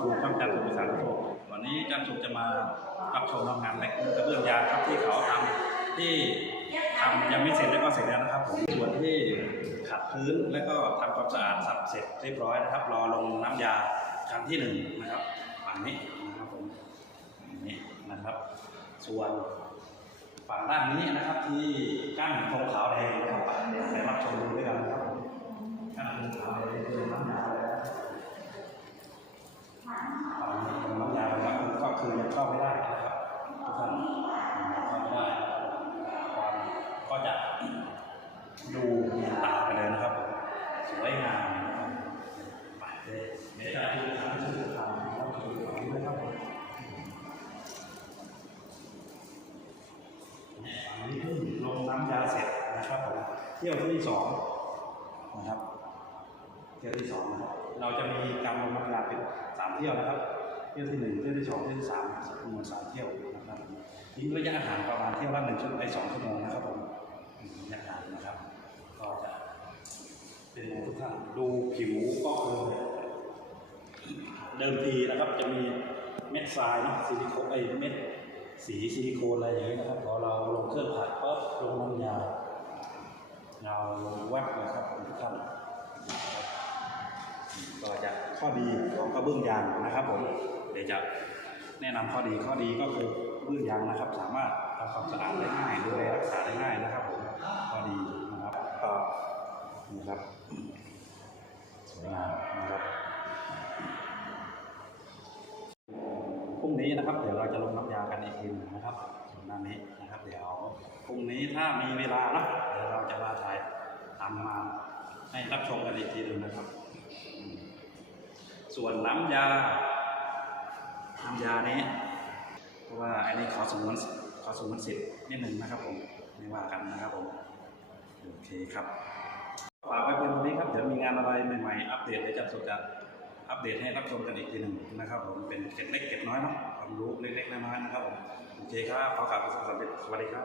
ทูช่องจันทร์สุขสารโชควันนี้จันทร์สุขจะมารับชมทำงานเหล็กกระเบื้องยาครับที่เขาทำที่ทำยังไม่เสร็จแล้วก็เสร็จแล้วนะครับผมส่วนที่ขัดพื้นแล้วก็ทำความสะอาดสับเสร็จเรียบร้อยนะครับ รอลงน้ำยาครั้งที่หนึ่งนะครับฝั่งนี้นะครับผมนี่นะครับ ส่วนฝั่งด้านนี้นะครับที่กั้นธงขาวแดงนะครับไปรับชมดูด้วยกันนะครับกั้นธงขาวแดงคือน้ำยาเลย นะฝั่งนี้เป็นน้ำยาแล้วก็คือยังเข้าไม่ได้นะครับทุกท่านเข้าไม่ได้ก็จะดูมีตาไปเลยนะครับ สวยงามนะครับไปเดี๋ยวจะดูทางชื่อทางนะครับดูฝั่งนี้นะครับผมอันนี้เพิ่งลงน้ำยาเสร็จนะครับผมเที่ยวที่สองนะครับ เที่ยวที่สองนะครับเราจะมีการลงน้ำยาเป็นสามเที่ยวนะครับ เที่ยวที่หนึ่งเที่ยวที่สองเที่ยวที่สามจำนวนสามเที่ยวนะครับทิ้งระยะห่างประมาณเที่ยวละหนึ่งชั่วโมงไปสองชั่วโมงนะครับผมระยะห่างนะครับ ก็จะเป็นอย่างทุกท่านดูผิวก็คือเดิมทีนะครับจะมีเม็ดทรายเนาะซิลิโคนไอยเม็ดสีซิลิโคนอะไรอย่างนี้นะครับพอเราลงเครื่องผัดปั๊บลงน้ำยาเงาลงแวบนะครับทุกท่าน ก็จะข้อดีของกระเบื้องยางนะครับผมเดี๋ยวจะแนะนำข้อดีข้อดีก็คือกระเบื้องยางนะครับ สามารถทำความสะอาดได้ง่ายดูแลรักษาได้ง่ายนะครับผมข้อดีนะครับก็นี่ครับสวยงามนะครับพรุ่งนี้นะครับ เดี๋ยวเราจะลงน้ำยากันอีกทีหนึงนะครับส่วนด้านนี้นะครับเดี๋ยวพรุ่งนี้ถ้ามีเวลานะเดี๋ยวเราจะมาถ่ายทำมาให้รับชมกันอีกทีหนึ่งนะครับ ส่วนน้ำยา น้ำยานี้ เพราะว่าอันนี้ขอสมวนขอสมวนสิทธิ์นิดหนึ่งนะครับผมไม่ว่ากันนะครับผมโอเคครับฝากไว้เพียงเท่านี้ครับเดี๋ยวมีงานอะไรใหม่ๆอัปเดตเดี๋ยจะสดจะอัปเดตให้รับชมกันอีกทีหนึ่งนะครับผมเป็นเก็บเล็กเก็บน้อยเนาะความรู้เล็กๆน้อยๆนะครับผมโอเคครับขอกล่าวประสบความสำเร็จสวัสดีครับ